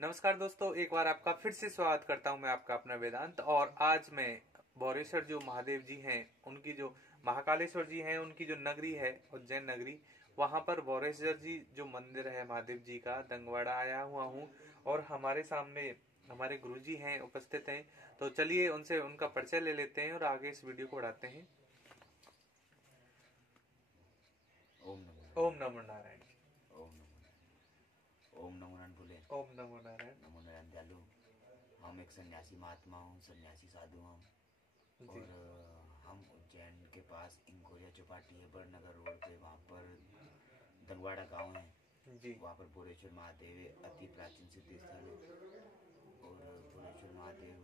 नमस्कार दोस्तों, एक बार आपका फिर से स्वागत करता हूं मैं आपका अपना वेदांत। और आज मैं भौरेश्वर जो महादेव जी हैं, उनकी जो महाकालेश्वर जी हैं, उनकी जो नगरी है उज्जैन नगरी, वहां पर भौरेश्वर जी जो मंदिर है महादेव जी का दंगवाड़ा आया हुआ हूं। और हमारे सामने हमारे गुरुजी हैं, उपस्थित हैं। तो चलिए उनसे उनका परिचय ले लेते हैं और आगे इस वीडियो को बढ़ाते हैं। ओम नमो नारायण। ओम नमो नारायण बोले। ओम नमो नारायण। नमो नारायण दयालु। हम एक सन्यासी महात्मा हूँ, सन्यासी साधु हूँ। और हम उज्जैन के पास इंकोरिया चौपाटी है, बड़नगर रोड पे, वहाँ पर दंगवाड़ा गांव है जी। वहाँ पर भोरेश्वर महादेव अति प्राचीन सिद्ध स्थल है। और भोरेश्वर महादेव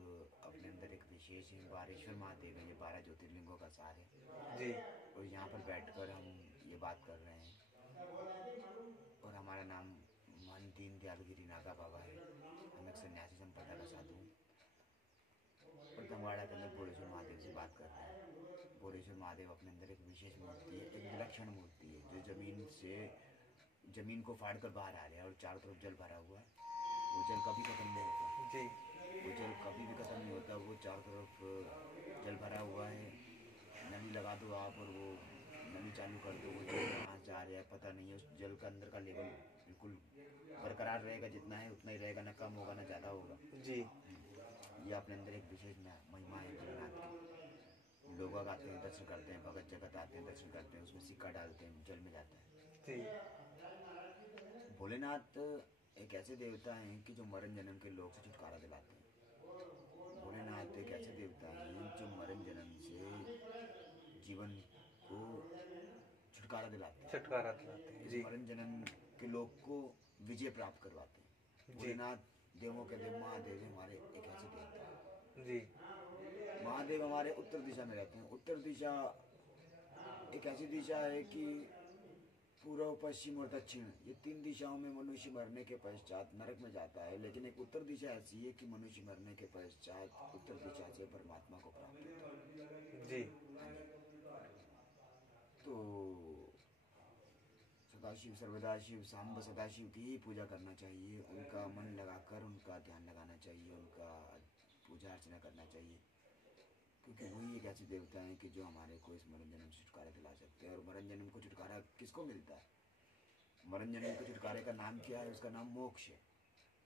अपने अंदर एक विशेष है। बारेश्वर महादेव है, ये 12 ज्योतिर्लिंगों का सार है जी। और यहाँ पर बैठकर हम ये बात कर रहे हैं। और हमारा नाम मन दीन दयाल गिरी नागा बाबा है। हम एक सन्यासी संप्रदाय का साधु हूँ और दंगवाड़ा के अंदर भोरेश्वर महादेव से बात कर रहे हैं। भोरेश्वर महादेव अपने अंदर एक विशेष मूर्ति है, एक विलक्षण मूर्ति है जो जमीन को फाड़ कर बाहर आ रहा है और चारों तरफ जल भरा हुआ है। वो जल कभी खत्म नहीं होता जी। वो जल कभी भी खत्म नहीं होता। वो चारों तरफ जल भरा हुआ है। नली लगा दो आप और वो नली चालू कर दो, वो जल कहाँ जा रहा है पता नहीं है। उस जल का अंदर का लेवल बिल्कुल बरकरार रहेगा, जितना है उतना ही रहेगा, ना कम होगा ना ज़्यादा होगा। जी। ये अपने अंदर एक विशेष महिमा है जगन्नाथ की। लोग आते हैं, दर्शन करते हैं, भगत जगत आते हैं, दर्शन करते हैं, उसमें सिक्का डालते हैं, जल में जाता है। जी। भोलेनाथ एक ऐसे देवता हैं कि जो मरण जन्म के लोग से छुटकारा दिलाते हैं। भोलेनाथ एक ऐसे देवता हैं जो मरण जन्म से जीवन को छुटकारा दिलाते हैं। जी। मरण जन्म के लोग को विजय प्राप्त करवाते हैं। भोलेनाथ देवों के देव महादेव हमारे एक ऐसे देवता हैं। जी। महादेव हमारे उत्तर दिशा में रहते हैं। उत्तर दिशा एक ऐसी दिशा है कि पूर्व, पश्चिम और दक्षिण, ये 3 दिशाओं में मनुष्य मरने के पश्चात नरक में जाता है। लेकिन एक उत्तर दिशा ऐसी है कि मनुष्य मरने के पश्चात उत्तर दिशा से परमात्मा को प्राप्त होता है। जी। तो सदाशिव सर्वदाशिव सांब सदाशिव की ही पूजा करना चाहिए। उनका मन लगाकर उनका ध्यान लगाना चाहिए, उनका पूजा अर्चना करना चाहिए, क्योंकि वही एक ऐसे देवता हैं कि जो हमारे को इस मरण जन्म से छुटकारा दिला सकते हैं। और मरण जन्म को छुटकारा किसको मिलता है? मरण जन्म को छुटकारे का नाम क्या है? उसका नाम मोक्ष है।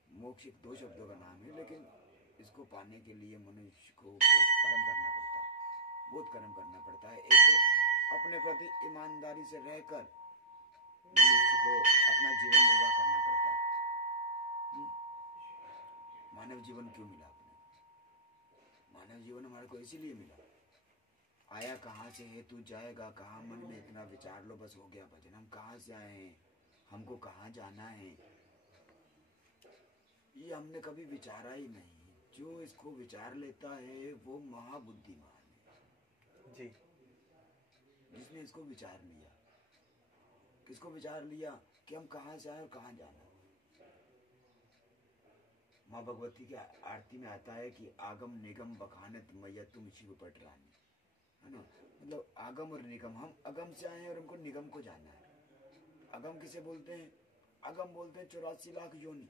मोक्ष एक 2 शब्दों का नाम है, लेकिन इसको पाने के लिए मनुष्य को बहुत कर्म करना पड़ता है, बहुत कर्म करना पड़ता है। एक तो अपने प्रति ईमानदारी से रहकर मनुष्य को अपना जीवन निर्वाह करना पड़ता है। मानव जीवन क्यों मिला अपने? मानव जीवन हमारे को इसीलिए मिला। आया कहाँ से है, तू जाएगा कहाँ? मन में इतना विचार लो, बस हो गया भजन। हम कहाँ से आए हैं, हमको कहाँ जाना है, ये हमने कभी विचारा ही नहीं। जो इसको विचार लेता है वो महाबुद्धिमान है जी। जिसने इसको विचार लिया। किसको विचार लिया कि हम कहाँ से आए और कहाँ जाना। माँ भगवती की आरती में आता है कि आगम निगम बखानत मैया तुम शिव पट रानी, है ना। मतलब आगम और निगम, हम अगम से आए हैं और हमको निगम को जाना है। अगम किसे बोलते हैं? अगम बोलते हैं 84 लाख योनि।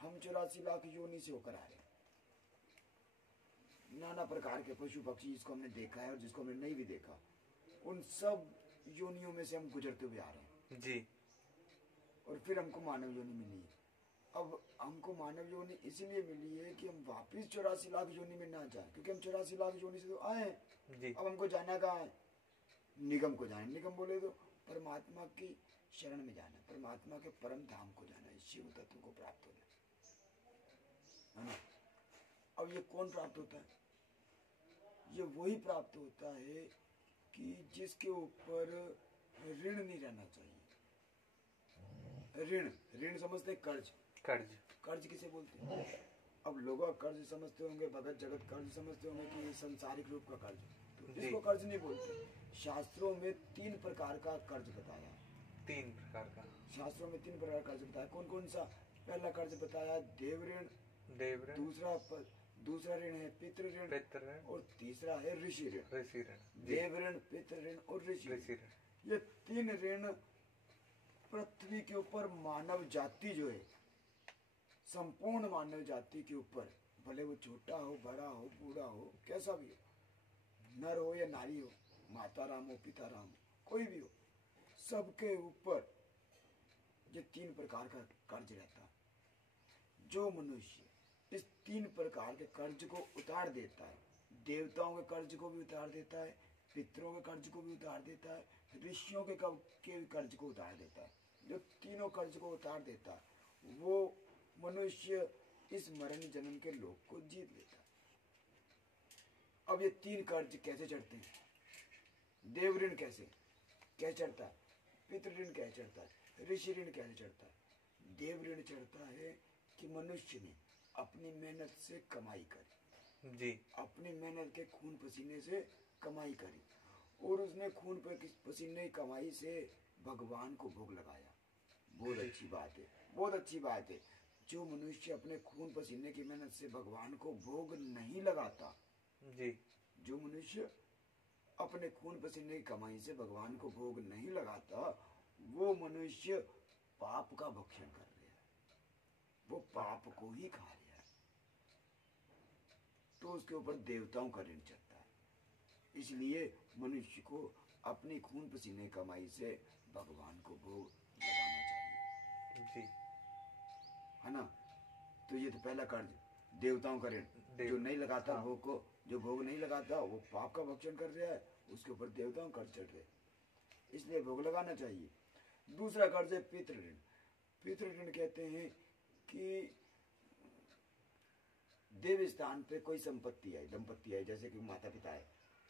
हम 84 लाख योनि से होकर आ रहे हैं। नाना प्रकार के पशु पक्षी जिसको हमने देखा है और जिसको हमने नहीं भी देखा, उन सब योनियों में से हम गुजरते हुए आ रहे हैं। जी। और फिर हमको मानव योनि मिली है। अब हमको मानव योनि इसीलिए मिली है कि हम वापिस 84 लाख योनि में ना जाए, क्योंकि हम 84 लाख योनि से तो आए हैं। अब हमको जाना कहाँ है? निगम को जाना। निगम बोले तो परमात्मा की शरण में जाना, परमात्मा के परम धाम को जाना है, शिव तत्व को प्राप्त होना है ना। अब ये कौन प्राप्त होता है? ये वही प्राप्त होता है कि जिसके ऊपर ऋण नहीं रहना चाहिए। ऋण समझते? कर्ज किसे बोलते हैं? अब लोग कर्ज समझते होंगे, भगत जगत कर्ज समझते होंगे कि संसारिक रूप का कर्ज, तो इसको कर्ज नहीं बोलते। शास्त्रों में 3 प्रकार का कर्ज बताया है। 3 प्रकार का शास्त्रों में 3 प्रकार का कर्ज बताया। कौन कौन सा? पहला कर्ज बताया देव ऋण, दूसरा ऋण है पितृ ऋण, और तीसरा है ऋषि ऋण। देव ऋण, पितृ ऋण और ऋषि ऋण। ये 3 ऋण पृथ्वी के ऊपर मानव जाति जो है संपूर्ण मानव जाति के ऊपर, भले वो छोटा हो, बड़ा हो, बूढ़ा हो, कैसा भी हो, नर हो या नारी हो, माता राम हो, पिता राम हो, कोई भी हो, सबके ऊपर ये 3 प्रकार का कर्ज रहता है। जो मनुष्य इस 3 प्रकार के कर्ज को उतार देता है, देवताओं के कर्ज को भी उतार देता है, पितरों के कर्ज को भी उतार देता है, ऋषियों के कर्ज को उतार देता है, जो तीनों कर्ज को उतार देता है, वो मनुष्य इस मरण जन्म के लोक को जीत लेता है। अब ये 3 कर्ज कैसे चढ़ते हैं? देव ऋण कैसे चढ़ता है? पितृ ऋण कैसे चढ़ता है? ऋषि ऋण कैसे चढ़ता है? देव ऋण चढ़ता है कि मनुष्य ने अपनी मेहनत से कमाई करी जी, अपनी मेहनत के खून पसीने से कमाई करी, और उसने खून पसीने की कमाई से भगवान को भोग लगाया। बहुत अच्छी बात है, बहुत अच्छी बात है। जो मनुष्य अपने खून पसीने की मेहनत से भगवान को भोग नहीं लगाता जी, जो मनुष्य अपने खून पसीने की कमाई से भगवान को भोग नहीं लगाता, वो मनुष्य पाप का भक्षण कर रहा है, वो पाप को ही खा रहा है, तो उसके ऊपर देवताओं का ऋण चढ़ता है। इसलिए मनुष्य को अपनी खून पसीने की कमाई से भगवान को भोग लगाना चाहिए जी, है ना। तो ये तो पहला कर्ज, देवताओं का ऋण। जो नहीं लगाता भोग को, जो भोग नहीं लगाता वो पाप का भक्षण कर रहा है, उसके ऊपर देवताओं का कर्ज चढ़ रहे, इसलिए भोग लगाना चाहिए। दूसरा कर्ज है पितृ ऋण। पितृ ऋण कहते हैं कि देव स्थान पे कोई संपत्ति है, दंपत्ति है, जैसे कि माता पिता है,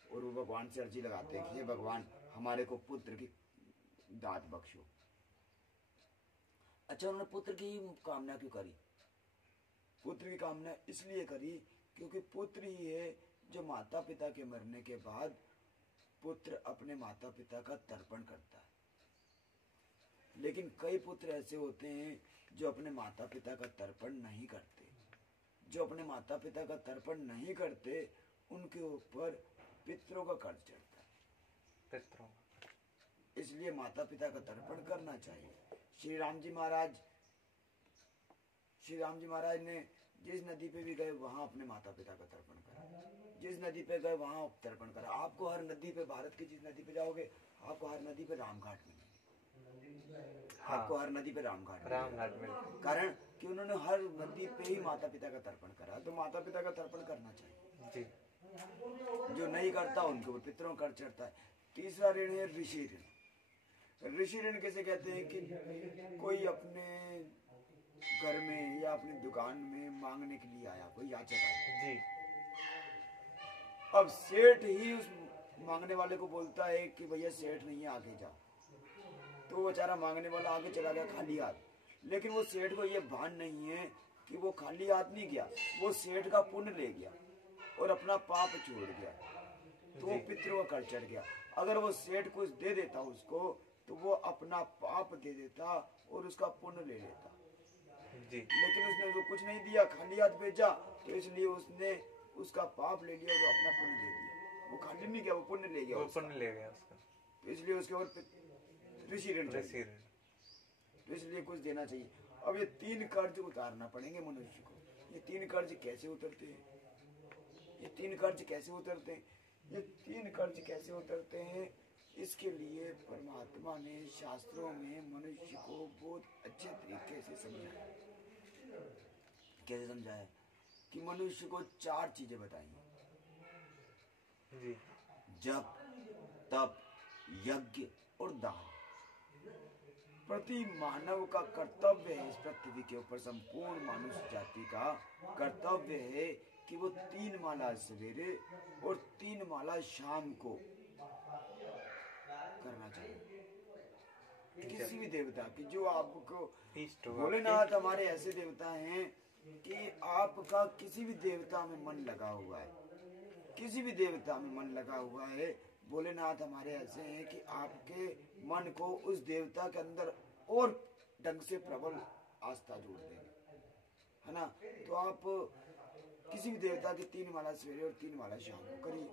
और वो भगवान से अर्जी लगाते हैं कि हे भगवान, हमारे को पुत्र की दात बख्शो। अच्छा, उन्होंने पुत्र की कामना क्यों करी? पुत्र की कामना इसलिए करी क्योंकि पुत्र ही है जो माता पिता के मरने के बाद पुत्र अपने माता पिता का तर्पण करता है। लेकिन कई पुत्र ऐसे होते हैं जो अपने माता पिता का तर्पण नहीं करते। जो अपने माता पिता का तर्पण नहीं करते, उनके ऊपर पितरों का कर्ज चढ़ता है। पितरों, इसलिए माता पिता का तर्पण करना चाहिए। श्री राम जी महाराज ने जिस नदी पे भी गए वहां अपने माता पिता का तर्पण करा, जिस नदी पे गए वहां तर्पण करा। आपको हर नदी पे, भारत की जिस नदी पे जाओगे, आपको हर नदी पे रामघाट मिलेंगे। हाँ, आपको हर नदी पे रामघाट मिलेंगे। कारण कि उन्होंने हर नदी पे ही माता पिता का तर्पण करा, तो माता पिता का तर्पण करना चाहिए जी। जो नहीं करता उनके ऊपर पितरों का चढ़ता है। तीसरा ऋण है ऋषि ऋण। ऋषि ऋण कैसे कहते हैं कि कोई अपने घर में या अपनी दुकान में मांगने के लिए आया, कोई याचक आया जी। अब सेठ ही उस मांगने वाले को बोलता है कि भैया सेठ नहीं है, आगे जाओ। तो वो बेचारा मांगने वाला आगे चला गया खाली हाथ, लेकिन वो सेठ को ये भान नहीं है कि वो खाली हाथ नहीं गया, वो सेठ का पुण्य ले गया और अपना पाप छोड़ गया, तो वो पितरों का कर्ज चढ़ गया। अगर वो सेठ कुछ दे देता उसको, तो वो अपना पाप दे देता और उसका पुण्य ले लेता जी। लेकिन उसने वो कुछ नहीं दिया, खाली हाथ भेजा, तो इसलिए उसने उसका पाप ले लिया और अपना पुण्य दे दिया। वो खाली नहीं गया, वो पुण्य ले गया, पुण्य ले गया उसका। तो इसलिए उसके ऊपर ऋषि ऋण, तो इसलिए कुछ देना चाहिए। अब ये 3 कर्ज उतारना पड़ेंगे मनुष्य को। ये 3 कर्ज कैसे उतरते हैं? ये 3 कर्ज कैसे उतरते हैं? ये 3 कर्ज कैसे उतरते हैं? इसके लिए परमात्मा ने शास्त्रों में मनुष्य को बहुत अच्छे तरीके से समझाया। कैसे समझाया? कि मनुष्य को 4 चीजें बताई जी। जप, तप, यज्ञ और दान। प्रति मानव का कर्तव्य है, इस पृथ्वी के ऊपर संपूर्ण मानुष जाति का कर्तव्य है कि वो 3 माला सवेरे और 3 माला शाम को करना चाहिए। किसी भी देवता की, जो आपको, भोलेनाथ हमारे ऐसे देवता हैं कि आपका किसी भी देवता में मन लगा हुआ है, किसी भी देवता में मन लगा हुआ है, भोलेनाथ हमारे ऐसे हैं कि आपके मन को उस देवता के अंदर और ढंग से प्रबल आस्था जोड़ देंगे, है ना। तो आप किसी भी देवता की 3 माला सवेरे और 3 माला शाम को करिए।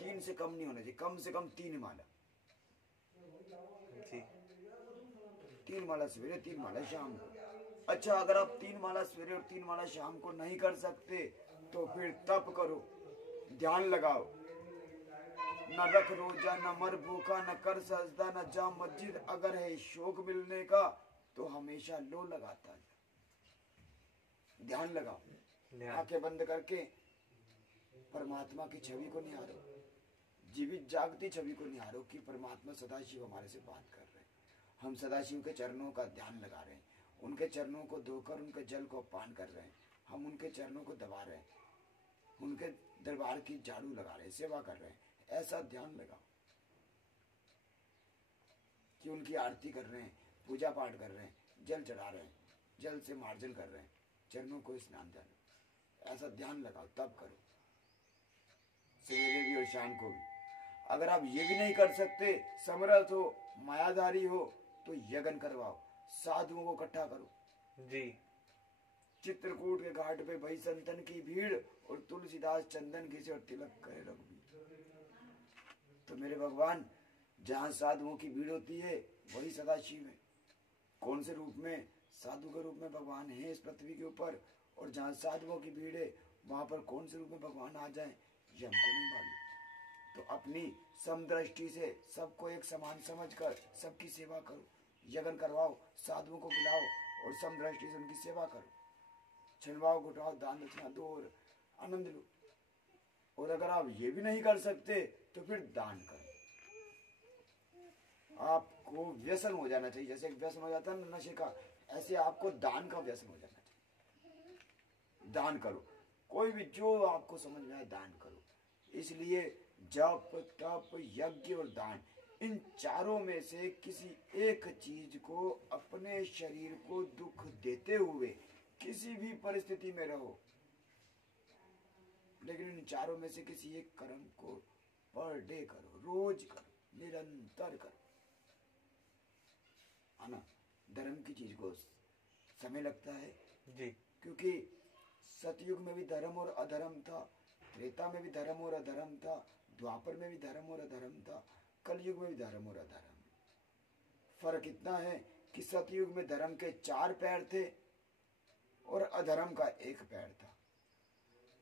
3 से कम नहीं होना चाहिए, कम से कम 3 माला जी। 3 माला सवेरे, 3 माला शाम को। अच्छा, अगर आप 3 माला सवेरे और 3 माला शाम को नहीं कर सकते तो फिर तप करो, ध्यान लगाओ। न रख रोजा, न मर भूखा, न कर सजदा, न जा मस्जिद। अगर है शौक मिलने का तो हमेशा लो लगाता है। ध्यान लगाओ, आंखें बंद करके परमात्मा की छवि को निहारो, जीवित जागती छवि को निहारो कि परमात्मा सदाशिव हमारे से बात कर रहे हैं। हम सदाशिव के चरणों का ध्यान लगा रहे हैं, उनके चरणों को धोकर उनके जल को पान कर रहे हैं, हम उनके चरणों को दबा रहे हैं, उनके दरबार की झाड़ू लगा रहे हैं, सेवा कर रहे हैं। ऐसा ध्यान लगाओ कि उनकी आरती कर रहे हैं, पूजा पाठ कर रहे हैं, जल चढ़ा रहे हैं, जल से मार्जन कर रहे हैं, चरणों को स्नान देना। ऐसा ध्यान लगाओ, तब करो, सवेरे भी और शाम को भी। अगर आप ये भी नहीं कर सकते, समर्थ हो, मायाधारी हो, तो यज्ञ करवाओ, साधुओं को इकट्ठा करो जी। चित्रकूट के घाट पे भाई संतन की भीड़ और तुलसीदास चंदन घिसे और तिलक करे रघुवीर। तो मेरे भगवान, जहाँ साधुओं की भीड़ होती है वही सदाशिव है। कौन से रूप में? साधु के रूप में भगवान है इस पृथ्वी के ऊपर। और जहाँ साधुओं की भीड़ है वहां पर कौन से रूप में भगवान आ जाए ये हमको नहीं मालूम। तो अपनी समदृष्टि से सबको एक समान समझकर सबकी सेवा करो, यज्ञ करवाओ, साधुओं को बुलाओ और समदृष्टि से उनकी सेवा करो, छिलवाओ, घुटाओ, दान दक्षिणा दो और आनंद लो। और अगर आप ये भी नहीं कर सकते तो फिर दान करो। आपको व्यसन हो जाना चाहिए, जैसे एक व्यसन हो जाता है ना नशे का, ऐसे आपको दान का व्यसन हो जाना चाहिए। दान करो, कोई भी जो आपको समझ में आए दान करो। इसलिए जप, तप, यज्ञ और दान, इन चारों में से किसी एक चीज को, अपने शरीर को दुख देते हुए किसी भी परिस्थिति में रहो, लेकिन इन चारों में से किसी एक कर्म को पर डे करो, रोज करो, निरंतर करो। है ना? धर्म की चीज को समय लगता है जी, क्योंकि सतयुग में भी धर्म और अधर्म था, त्रेता में भी धर्म और अधर्म था, द्वापर में भी धर्म और अधर्म था, कलयुग में भी धर्म और अधर्म। फर्क इतना है कि सतयुग में धर्म के 4 पैर थे और अधर्म का 1 पैर था।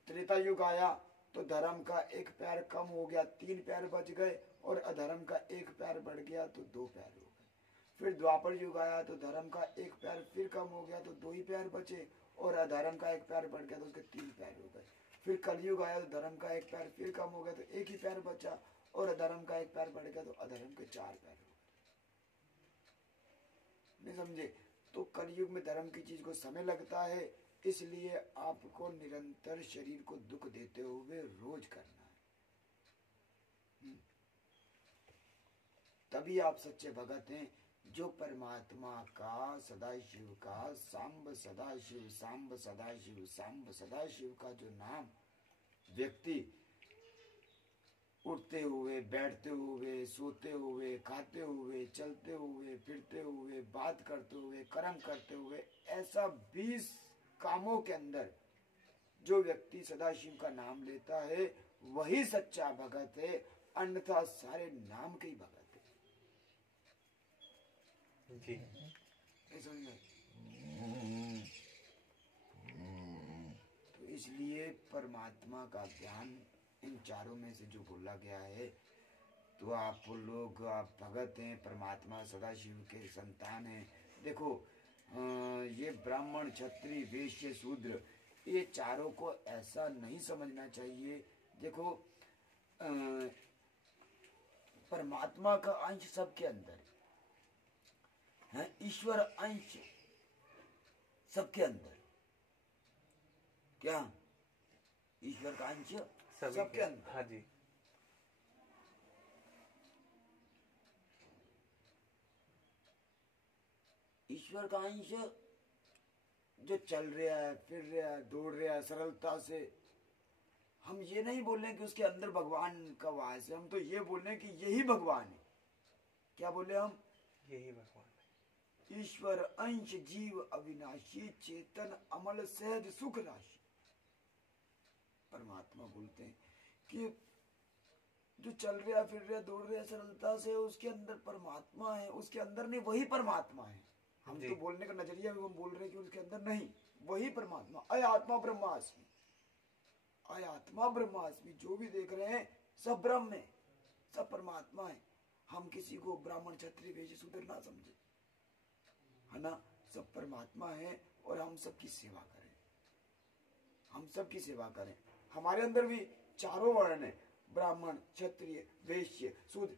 त्रेता युग आया तो धर्म का 1 पैर कम हो गया, 3 पैर बच गए, और अधर्म का 1 पैर बढ़ गया तो 2 पैर हो गए। फिर द्वापर युग आया तो धर्म का 1 पैर फिर कम हो गया तो 2 ही पैर बचे, और अधर्म का 1 पैर बढ़ गया तो उसके 3 पैर हो गए। फिर कलयुग आया तो धर्म का 1 पैर फिर कम हो गया तो 1 ही पैर बचा, और अधर्म का 1 पैर बढ़ गया तो अधर्म के 4 पैर हो गए। नहीं समझे? तो कलयुग में धर्म की चीज को समय लगता है, इसलिए आपको निरंतर शरीर को दुख देते हुए रोज करना है। तभी आप सच्चे भगत हैं, जो परमात्मा का, सदाशिव का, सांब सदाशिव, सांब सदाशिव, सांब सदाशिव का जो नाम व्यक्ति उठते हुए, बैठते हुए, सोते हुए, खाते हुए, चलते हुए, फिरते हुए, बात करते हुए, कर्म करते हुए, ऐसा 20 कामों के अंदर जो व्यक्ति सदाशिव का नाम लेता है वही सच्चा भगत है, अन्यथा सारे नाम के ही भगत है। जी। तो इसलिए परमात्मा का ज्ञान इन चारों में से जो बोला गया है, तो आप लोग, आप भगत हैं, परमात्मा सदाशिव के संतान हैं। देखो ये ब्राह्मण, क्षत्रिय, वैश्य, शूद्र, ये चारों को ऐसा नहीं समझना चाहिए। देखो परमात्मा का अंश सबके अंदर है, ईश्वर अंश सबके अंदर। क्या? ईश्वर का अंश सबके अंदर। हाँ जी। ईश्वर का अंश जो चल रहा है, फिर रहा है, दौड़ रहा है सरलता से। हम ये नहीं बोल रहे कि उसके अंदर भगवान का वास है, हम तो ये बोल रहे कि यही भगवान है। क्या बोले हम? यही भगवान है। ईश्वर अंश जीव अविनाशी, चेतन अमल सहज सुख राशि। परमात्मा बोलते हैं कि जो चल रहा, फिर रहा, दौड़ रहा सरलता से, उसके अंदर परमात्मा है, उसके अंदर नहीं, वही परमात्मा है। हम जी। तो बोलने का नजरिया हम बोल रहे हैं कि उसके अंदर नहीं, वही परमात्मा। अय आत्मा ब्रह्मास्मि, अय आत्मा ब्रह्मास्मि, जो भी देख रहे हैं सब ब्रह्म है, सब परमात्मा है। हम किसी को ब्राह्मण क्षत्रिय वैश्य शूद्र ना समझे, है ना, सब परमात्मा है और हम सबकी सेवा करें, हम सबकी सेवा करें। हमारे अंदर भी चारों वर्ण है, ब्राह्मण क्षत्रिय वैश्य शूद्र,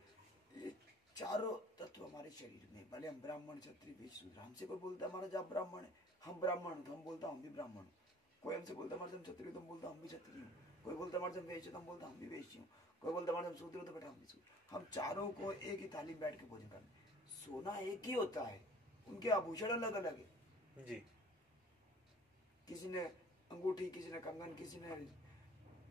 ये चारों तत्व हमारे शरीर में। भले हम ब्राह्मण क्षत्रिय वैश्य शूद्र, हमसे कोई बोलता है हमारा जाप ब्राह्मण है, हम ब्राह्मण तो हम बोलता हम भी ब्राह्मण हूँ। कोई हमसे बोलता हमारे से क्षत्रिय तो हम बोलता हम भी क्षत्रिय हूँ। कोई बोलता हमारे से वैश्य तो हम बोलता हम भी वैश्य हूँ। कोई बोलता हमारे से शूद्र तो बेटा हम भी शूद्र। हम चारों को एक ही थाली में बैठ के भोजन करते। सोना एक ही होता है, उनके आभूषण अलग अलग है। जी। किसी ने अंगूठी, किसी ने कंगन, किसी ने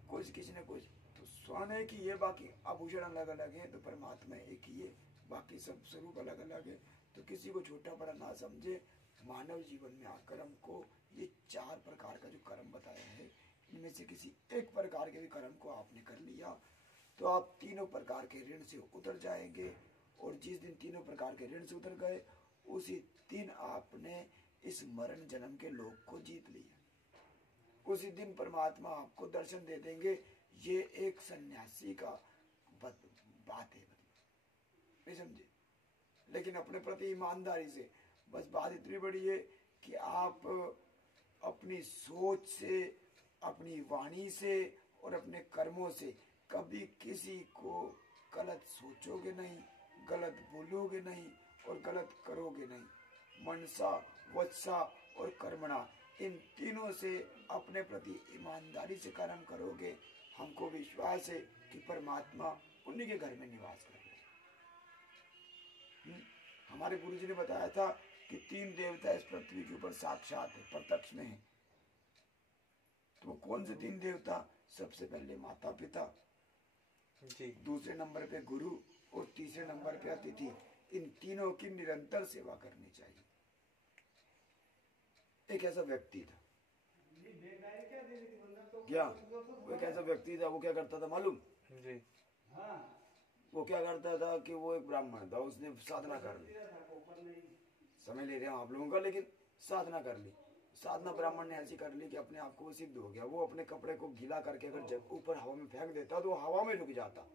कुछ, किसी ने कुछ। तो स्वर्ण है कि ये, बाकी आभूषण अलग अलग है, तो परमात्मा एक ही है, बाकी सब स्वरूप अलग अलग है। तो किसी को छोटा बड़ा ना समझे। मानव जीवन में आकर हमको ये 4 प्रकार का जो कर्म बताया है, इनमें से किसी एक प्रकार के भी कर्म को आपने कर लिया तो आप तीनों प्रकार के ऋण से उतर जाएंगे। और जिस दिन तीनों प्रकार के ऋण से उतर गए, उसी दिन आपने इस मरण जन्म के लोक को जीत लिया। उसी दिन परमात्मा आपको दर्शन दे देंगे। ये एक सन्यासी का बात है, नहीं समझे? लेकिन अपने प्रति ईमानदारी से। बस बात इतनी बड़ी है कि आप अपनी सोच से, अपनी वाणी से और अपने कर्मों से कभी किसी को गलत सोचोगे नहीं, गलत बोलोगे नहीं और गलत करोगे नहीं। मनसा, वचसा और कर्मणा, इन तीनों से अपने प्रति ईमानदारी से कर्म करोगे। हमको विश्वास है कि परमात्मा उन्हीं के घर में निवास कर रहे हैं। हमारे गुरुजी ने बताया था कि 3 देवता इस पृथ्वी के ऊपर साक्षात है, प्रत्यक्ष में है। तो कौन से 3 देवता? सबसे पहले माता पिता जी। दूसरे नंबर पे गुरु और तीसरे नंबर पे अतिथि। इन तीनों की निरंतर सेवा करनी चाहिए। एक ऐसा व्यक्ति था, क्या वो एक ऐसा व्यक्ति था, वो क्या करता था मालूम? जी। वो क्या करता था कि वो एक ब्राह्मण था, उसने साधना कर ली। समय ले रहे हैं आप लोगों का, लेकिन साधना कर ली। साधना ब्राह्मण ने ऐसी कर ली कि अपने आप को वो सिद्ध हो गया। वो अपने कपड़े को गीला करके अगर जब ऊपर हवा में फेंक देता तो वो हवा में रुक जाता।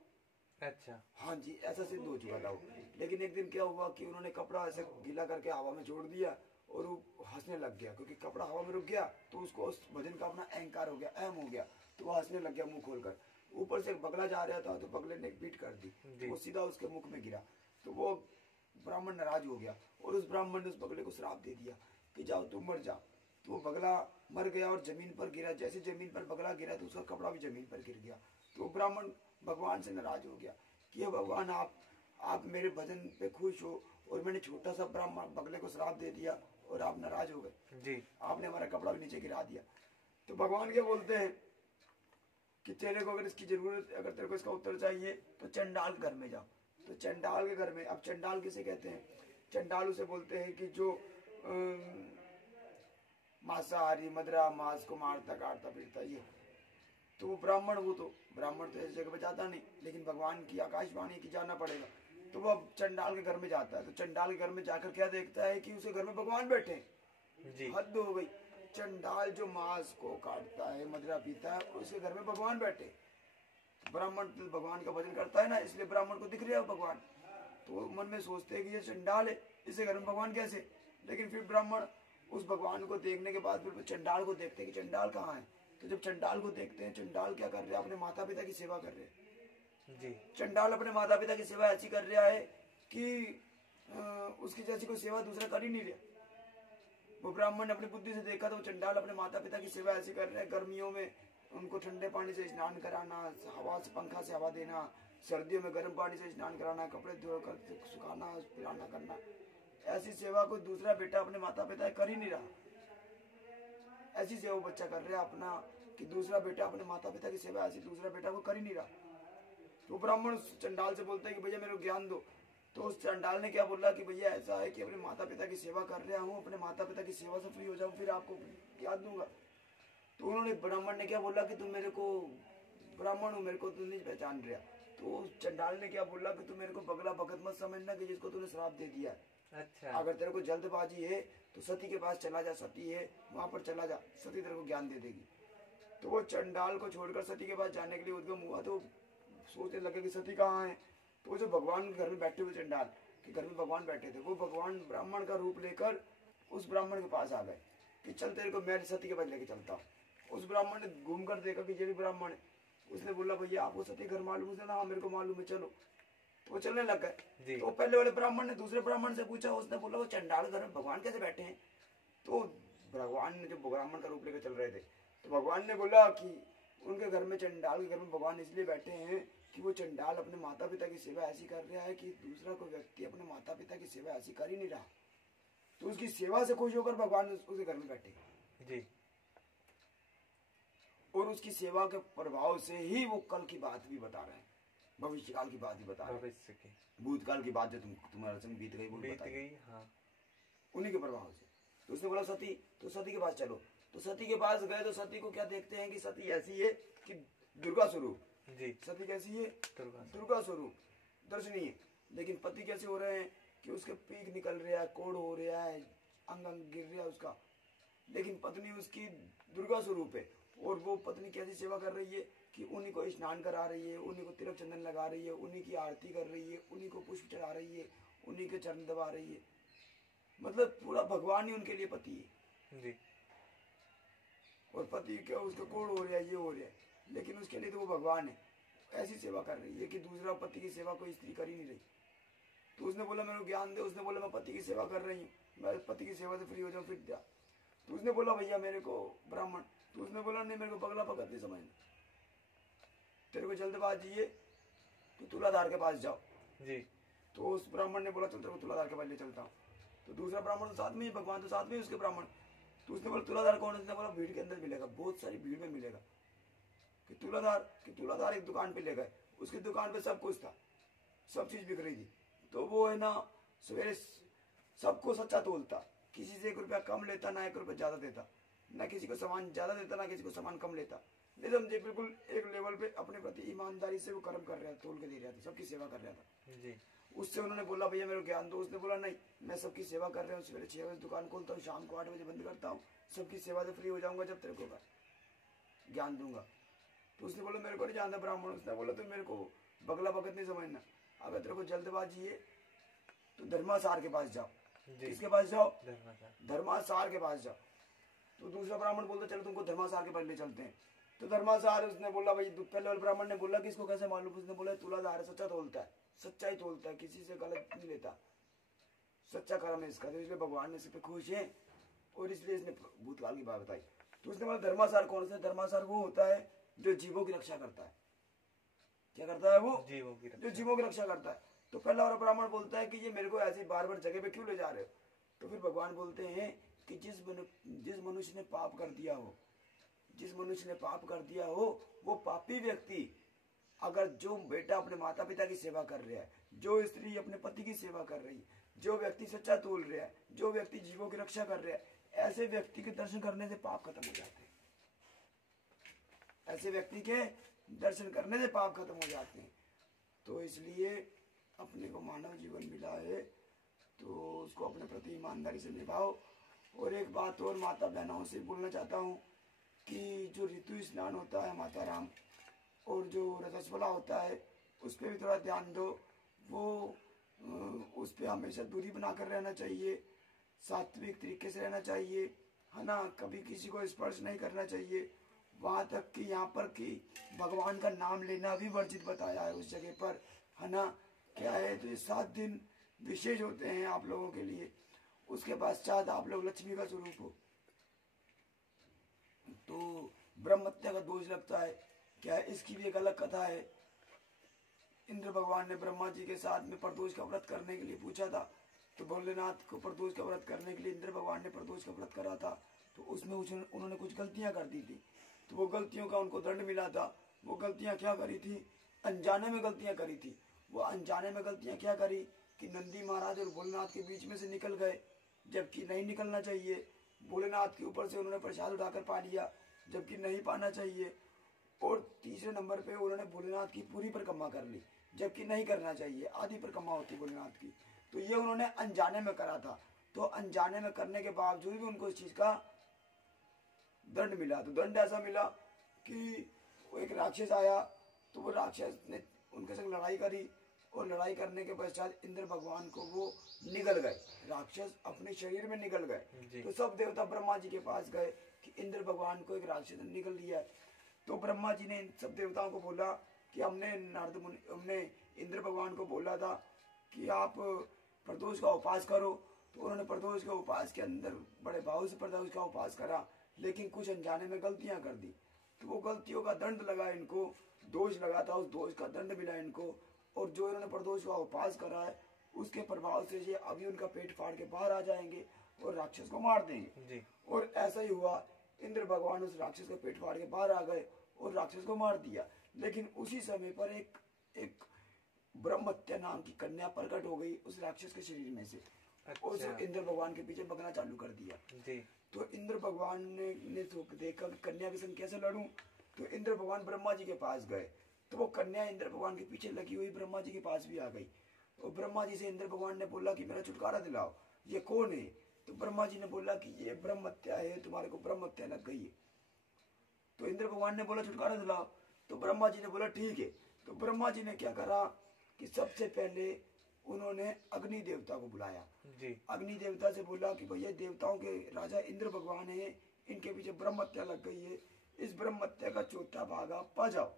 अच्छा। हाँ जी, ऐसा सिद्ध हो चुका था वो। लेकिन एक दिन क्या हुआ कि उन्होंने कपड़ा ऐसे गीला करके हवा में छोड़ दिया और वो हंसने लग गया, क्योंकि कपड़ा हवा में रुक गया तो उसको उस भजन का अपना अहंकार हो गया, अहम हो गया, तो वो हंसने लग गया मुंह खोलकर। ऊपर से एक बगला जा रहा था तो बगले ने एक पीट कर दी, वो सीधा उसके मुख में गिरा। तो वो ब्राह्मण नाराज हो गया और उस ब्राह्मण ने उस बगले को श्राप दे दिया कि जाओ तुम मर जाओ। तो वो बगला मर गया और जमीन पर गिरा। जैसे जमीन पर बगला गिरा तो उसका कपड़ा भी जमीन पर गिर गया। तो ब्राह्मण भगवान से नाराज हो गया कि भगवान आप मेरे भजन पे खुश हो और मैंने छोटा सा ब्राह्मण बगले को श्राप दे दिया और आप नाराज हो गए जी। आपने हमारा कपड़ा भी नीचे गिरा दिया। तो भगवान क्या बोलते हैं कि तेरे को अगर इसकी जरूरत, अगर तेरे को इसका उत्तर चाहिए तो चंडाल घर में जाओ। तो चंडाल के घर में, अब चंडाल किसे कहते हैं? चंडाल उसे बोलते हैं कि जो मांसाहारी, मदरा मांस को मारता काटता पीटता, ये तो वो ब्राह्मण, वो तो ब्राह्मण तो ऐसी जगह पे जाता नहीं, लेकिन भगवान की आकाशवाणी की जाना पड़ेगा। तो वो अब चंडाल के घर में जाता है। तो चंडाल के घर में जाकर क्या देखता है कि उसके घर में भगवान बैठे। हद हो गई। चंडाल जो मांस को काटता है, मदिरा पीता है, उसके घर में भगवान बैठे। ब्राह्मण तो भगवान का भजन करता है ना, इसलिए ब्राह्मण को दिख रहा है भगवान। तो वो मन में सोचते हैं कि ये चंडाल है, इसके घर में भगवान कैसे? लेकिन फिर ब्राह्मण उस भगवान को देखने के बाद फिर चंडाल को देखते हैं कि चंडाल कहाँ है। तो जब चंडाल को देखते हैं, चंडाल क्या कर रहे हैं? अपने माता पिता की सेवा कर रहे हैं। जी। चंडाल अपने माता पिता की सेवा ऐसी कर रहा है कि उसकी जैसी कोई सेवा दूसरा कर ही नहीं रहा। वो ब्राह्मण ने अपनी बुद्धि से देखा तो चंडाल अपने माता पिता की सेवा ऐसी कर रहे हैं। गर्मियों में उनको ठंडे पानी से स्नान कराना, हवा से, पंखा से हवा देना, सर्दियों में गर्म पानी से स्नान कराना, कपड़े धोकर सुखाना, पिलाना करना। ऐसी सेवा कोई दूसरा बेटा अपने माता पिता कर ही नहीं रहा। ऐसी सेवा बच्चा कर रहा है अपना, कि दूसरा बेटा अपने माता पिता की सेवा ऐसी दूसरा बेटा को कर ही नहीं रहा। तो ब्राह्मण चंडाल से बोलता है कि भैया मेरे को ज्ञान दो। तो उस चंडाल ने क्या बोला कि भैया ऐसा है कि अपने माता पिता की सेवा कर रहा हूँ, अपने माता पिता की सेवा से फ्री हो जाऊँ, फिर आपको ज्ञान दूंगा। तो उन्होंने, ब्राह्मण ने क्या बोला कि तुम मेरे को, ब्राह्मण हो, मेरे को तुम नहीं पहचान रहा। तो चंडाल ने क्या बोला कि तुम मेरे को बगला भगत मत समझना कि जिसको तूने श्राप दे दिया। अच्छा। अगर तेरे को जल्दबाजी है तो सती के पास चला जा, सती है वहां पर चला जा, सती तेरे को ज्ञान दे देगी। तो वो चंडाल को छोड़कर सती के पास जाने के लिए उद्यम हुआ। तो सोचने लगे कि सती कहाँ है। तो जो भगवान के घर में बैठे हुए चंडाल के घर में भगवान बैठे थे, वो भगवान ब्राह्मण का रूप लेकर उस ब्राह्मण के पास आ गए कि चल तेरे को मैं सती के पास लेके चलता हूँ। उस ब्राह्मण ने घूम कर देखा कि ये भी ब्राह्मण है। उसने बोला भैया आपको सती घर मालूम है? हाँ मेरे को मालूम है, चलो। तो वो चलने लग गए। तो पहले वाले ब्राह्मण ने दूसरे ब्राह्मण से पूछा, उसने बोला वो चंडाल घर में भगवान कैसे बैठे हैं? तो भगवान ने जो ब्राह्मण का रूप लेकर चल रहे थे, तो भगवान ने बोला कि उनके घर में, चंडाल के घर में भगवान इसलिए बैठे हैं कि वो चंडाल अपने माता पिता की सेवा ऐसी कर रहा है कि दूसरा कोई व्यक्ति अपने माता पिता की सेवा ऐसी कर ही नहीं रहा। तो उसकी सेवा से खुश होकर भगवान उसके घर में बैठे जी। और उसकी सेवा के प्रभाव से ही वो कल की बात भी बता रहे हैं, भविष्य काल की बात भी बता रहे हैं, भविष्य की, भूतकाल की बात जो तुम्हारा संग बीत गई वो बीत गई। हाँ। उन्हीं के प्रभाव से। तो उसने बोला सती, तो सती के पास चलो। तो सती के पास गए तो सती को क्या देखते हैं कि सती ऐसी है कि दुर्गा स्वरूप जी। सती कैसी है? दुर्गा स्वरूप, दर्शनीय है। लेकिन पति कैसे हो रहे हैं कि उसके पीक निकल रहा है, कोड़ हो रहा है, अंग अंग गिर रहा है उसका। लेकिन पत्नी उसकी दुर्गा स्वरूप है। और वो पत्नी कैसी सेवा कर रही है कि उन्हीं को स्नान करा रही है, उन्हीं को तिलक चंदन लगा रही है, उन्हीं की आरती कर रही है, उन्हीं को पुष्प चढ़ा रही है, उन्हीं के चरण दबा रही है। मतलब पूरा भगवान ही उनके लिए पति है जी। और पति क्या उसका कोड़ हो रहा है, ये हो रहा है, लेकिन उसके लिए तो वो भगवान है। ऐसी सेवा कर रही है कि दूसरा पति की सेवा कोई स्त्री कर ही नहीं रही। तो उसने बोला मेरे को ज्ञान दे। उसने बोला मैं पति की सेवा कर रही हूँ, मैं पति की सेवा से फ्री हो जाऊँ फिर जा। तो उसने बोला भैया मेरे को ब्राह्मण। तो उसने बोला नहीं, मेरे को पगला भगत नहीं समझना, तेरे को जल्दबाजी है तो तुलाधार के पास जाओ जी। तो उस ब्राह्मण ने बोला चल तेरे को तुलाधार के पास ले चलता हूँ। तो दूसरा ब्राह्मण तो साथ में ही, भगवान तो साथ में ही उसके ब्राह्मण। तो उसने बोला तुलाधार कौन है? उसने बोला भीड़ के अंदर मिलेगा, बहुत सारी भीड़ में मिलेगा। कि तुलाधार एक दुकान पे ले गए। उसकी दुकान पे सब कुछ था, सब चीज बिक रही थी। तो वो है ना सवेरे सबको सच्चा तोलता, किसी से 1 रुपया कम लेता ना 1 रुपया ज्यादा देता, ना किसी को सामान ज्यादा देता ना किसी को सामान कम लेता। नहीं समझे, बिल्कुल एक लेवल पे अपने प्रति ईमानदारी से वो कर्म कर रहा था, तोल के दे रहा था, सबकी सेवा कर रहा था जी। उससे उन्होंने बोला भैया मेरे को ज्ञान दो। उसने बोला नहीं, मैं सबकी सेवा कर रहा हूँ, सवेरे 6 बजे दुकान खोलता हूँ, शाम को 8 बजे बंद करता हूँ, सबकी सेवा से फ्री हो जाऊंगा जब तेरे को ज्ञान दूंगा। तो उसने बोला मेरे को नहीं जानता ब्राह्मण। उसने बोला तो मेरे को बगला भगत नहीं समझना, अगर तेरे को जल्दबाजी है तो धर्मासार के पास जाओ। किसके पास जाओ? धर्मासार के पास जाओ। तो दूसरा ब्राह्मण बोलता चलो तुमको धर्मासार के पास ले चलते हैं। तो धर्मासार, उसने बोला भाई, पहले वाले ब्राह्मण ने बोला कि इसको कैसे मालूम? उसने बोला तुलाधार है, सच्चा तोलता है, सच्चाई तोलता है, किसी से गलत नहीं लेता, सच्चा कर्म है इसका। तो इसलिए भगवान ने इस पे खुश है और इसलिए इसने भूतकाल की बात बताई। तो उसने बोला धर्मासार कौन सा? धर्मासार वो होता है जो जीवों की रक्षा करता है। क्या करता है वो? जो जीवों की रक्षा करता है। तो पहला वाला ब्राह्मण बोलता है कि ये मेरे को ऐसी बार बार जगह पे क्यों ले जा रहे हो? तो फिर भगवान बोलते हैं कि जिस मनुष्य ने पाप कर दिया हो, जिस मनुष्य ने पाप कर दिया हो, वो पापी व्यक्ति, अगर जो बेटा अपने माता पिता की सेवा कर रहा है, जो स्त्री अपने पति की सेवा कर रही है, जो व्यक्ति सच्चा तोल रहा है, जो व्यक्ति जीवों की रक्षा कर रहा है, ऐसे व्यक्ति के दर्शन करने से पाप खत्म हो जाते हैं। ऐसे व्यक्ति के दर्शन करने से पाप खत्म हो जाते हैं। तो इसलिए अपने को मानव जीवन मिला है तो उसको अपने प्रति ईमानदारी से निभाओ। और एक बात और माता बहनों से बोलना चाहता हूँ कि जो ऋतु स्नान होता है माता राम, और जो रजस्वला होता है उस पर भी थोड़ा ध्यान दो। वो उस पर हमेशा दूरी बनाकर रहना चाहिए, सात्विक तरीके से रहना चाहिए, है ना। कभी किसी को स्पर्श नहीं करना चाहिए। वहाँ तक कि यहाँ पर कि भगवान का नाम लेना भी वर्जित बताया है उस जगह पर, है ना। क्या है तो ये 7 दिन विशेष होते हैं आप लोगों के लिए। उसके पश्चात आप लोग लक्ष्मी का स्वरूप हो। तो ब्रह्मत्या का दोष लगता है। क्या है, इसकी भी एक अलग कथा है। इंद्र भगवान ने ब्रह्मा जी के साथ में प्रदोष का व्रत करने के लिए पूछा था। तो भोलेनाथ को प्रदोष का व्रत करने के लिए इंद्र भगवान ने प्रदोष का व्रत करा था। तो उसमें उन्होंने कुछ गलतियां कर दी थी। तो वो गलतियों का उनको दंड मिला था। वो गलतियां क्या करी थी? अनजाने में गलतियां करी थी। वो अनजाने में गलतियां क्या करी कि नंदी महाराज और भोलेनाथ के बीच में से निकल गए, जबकि नहीं निकलना चाहिए। भोलेनाथ के ऊपर से उन्होंने प्रसाद उठाकर पा लिया, जबकि नहीं पाना चाहिए। और तीसरे नंबर पे उन्होंने भोलेनाथ की पूरी परिक्रमा कर ली, जबकि नहीं करना चाहिए, आधी परिक्रमा होती भोलेनाथ की। तो ये उन्होंने अनजाने में करा था। तो अनजाने में करने के बावजूद भी उनको इस चीज का दंड मिला। तो दंड ऐसा मिला कि वो एक राक्षस आया, तो वो राक्षस ने उनके संग लड़ाई करी, और लड़ाई करने के पश्चात इंद्र भगवान को वो निगल गए, राक्षस अपने शरीर में निगल गए। तो सब देवता ब्रह्मा जी के पास गए कि इंद्र भगवान को एक राक्षस ने निगल लिया है। तो ब्रह्मा जी ने इन सब देवताओं को बोला कि हमने इंद्र भगवान को बोला था कि आप प्रदोष का उपास करो। तो उन्होंने प्रदोष के उपास के अंदर बड़े भाव से प्रदोष का उपास करा, लेकिन कुछ अनजाने में गलतियां कर दी। तो वो गलतियों का दंड लगा इनको, दोष लगा था, उस दोष का दंड मिला इनको। और जो इन्होंने प्रदोष का उपास करा है उसके प्रभाव से ये अभी उनका पेट फाड़ के बाहर आ जाएंगे और राक्षस को मार देंगे। और ऐसा ही हुआ, इंद्र भगवान उस राक्षस का पेट फाड़ के बाहर आ गए और राक्षस को मार दिया। लेकिन उसी समय पर एक ब्रह्मत्या नाम की कन्या प्रकट हो गई उस राक्षस के शरीर में से। अच्छा। और उसको इंद्र भगवान के पीछे भगना चालू कर दिया। तो इंद्र भगवान ने तो देखा कि कन्या के संग कैसे लड़ूं, तो इंद्र भगवान ब्रह्मा जी के पास गए। तो वो कन्या इंद्र भगवान के पीछे लगी हुई ब्रह्मा जी के पास भी आ गई। और ब्रह्मा जी से इंद्र भगवान ने बोला कि मेरा छुटकारा दिलाओ, ये कौन है? तो ब्रह्मा जी ने बोला कि ये ब्रह्मत्या है, तुम्हारे को ब्रह्मत्या लग गई है। तो इंद्र भगवान ने बोला छुटकारा दिलाओ। तो ब्रह्मा जी ने बोला ठीक है। तो ब्रह्मा जी ने क्या करा कि सबसे पहले उन्होंने अग्नि देवता को बुलाया। अग्नि देवता से बोला कि भैया देवताओं के राजा इंद्र भगवान है, इनके पीछे ब्रह्मत्या लग गई है, इस ब्रह्मत्या का चौथा भाग आप पा जाओ।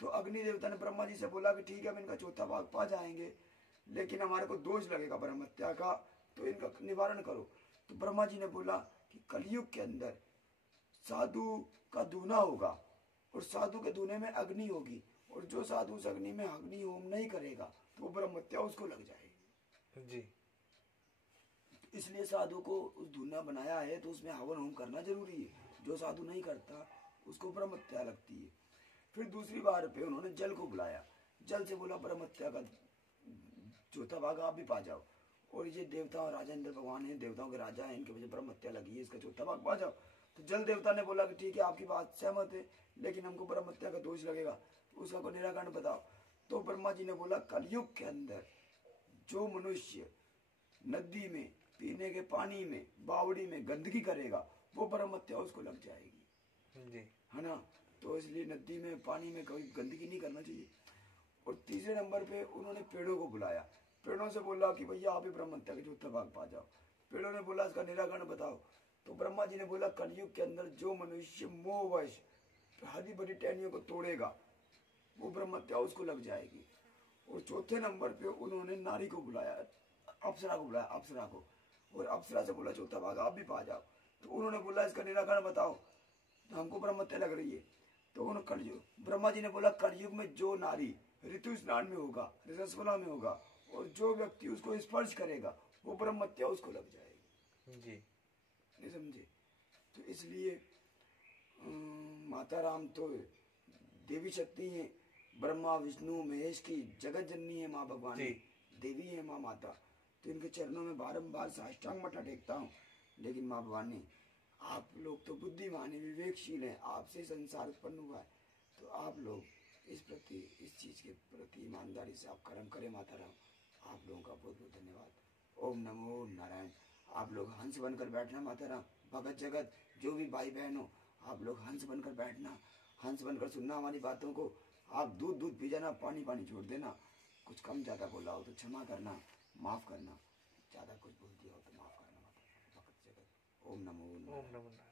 तो अग्नि देवता ने ब्रह्मा जी से बोला कि ठीक है, हम इनका चौथा भाग पा जाएंगे, लेकिन हमारे को दोष लगेगा ब्रह्मत्या का, तो इनका निवारण करो। तो ब्रह्मा जी ने बोला कि कलयुग के अंदर साधु का दूना होगा, और साधु के दूने में अग्नि होगी, और जो साधु उस अग्नि में अग्नि होम नहीं करेगा तो ब्रह्मत्या उसको लग जाएगी। इसलिए साधु को उस दूना बनाया है, तो उसमें हवन होम करना जरूरी है। जो साधु नहीं करता उसको ब्रह्मत्या लगती है। फिर दूसरी बार पे उन्होंने जल को बुलाया। जल से बोला ब्रह्मत्या का चौथा भाग आप भी पा जाओ, और ये देवता और राजा इंद्र भगवान है, देवताओं के राजा हैं, इनके वजह ब्रह्मत्या लगी है, इसका चौथा भाग पा जाओ। तो जल देवता ने बोला कि ठीक है, आपकी बात सहमत है, लेकिन हमको ब्रह्मत्या का दोष लगेगा, उसका को निराकरण बताओ। तो ब्रह्मा जी ने बोला कलयुग के अंदर जो मनुष्य नदी में, पीने के पानी में, बावड़ी में गंदगी करेगा वो ब्रह्मत्या उसको लग जाएगी, है ना। तो इसलिए नदी में, पानी में कोई गंदगी नहीं करना चाहिए। और तीसरे नंबर पे उन्होंने पेड़ों को बुलाया। पेड़ों से बोला कि भैया आप ही ब्रह्मत्या के चौथा भाग पा जाओ। पेड़ों ने बोला इसका निराकरण बताओ। तो ब्रह्मा जी ने बोला कलयुग के अंदर जो मनुष्य मोहवश हरी भरी टहनियों को तोड़ेगा वो ब्रह्मत्या उसको लग जाएगी। और चौथे नंबर पे उन्होंने नारी को बुलाया, अप्सरा को बुलाया, अप्सरा को, और अप्सरा से बोला चौथा भाग आप भी पा जाओ। तो उन्होंने बोला इसका निराकरण बताओ, तो हमको ब्रह्मत्या लग रही है। तो उन्होंने कलयुग, ब्रह्मा जी ने बोला कलयुग में जो नारी ऋतु स्नान में होगा, रजस्वला में होगा, और जो व्यक्ति उसको स्पर्श करेगा वो ब्रह्मत्या उसको लग जाएगी। नहीं समझे? तो इसलिए माता राम तो देवी शक्ति है, ब्रह्मा विष्णु महेश की जगत जननी है माँ भगवानी, देवी है माँ माता। तो इनके चरणों में बारंबार साष्टांग मथा टेकता हूँ। लेकिन माँ भगवानी आप लोग तो बुद्धिमान है, विवेकशील है, आपसे संसार उत्पन्न हुआ है, तो आप लोग इस चीज के प्रति ईमानदारी से आप कर्म करें। माता राम आप लोगों का बहुत बहुत धन्यवाद। ओम नमो नारायण। आप लोग हंस बनकर बैठना माता राम, भगत जगत जो भी भाई बहन हो आप लोग हंस बनकर बैठना, हंस बनकर सुनना हमारी बातों को। आप दूध पी जाना, पानी छोड़ देना। कुछ कम ज्यादा बोला हो तो क्षमा करना, माफ करना, ज्यादा कुछ बोल दिया हो तो माफ करना। भगत जगत। ओम नमो नारायण।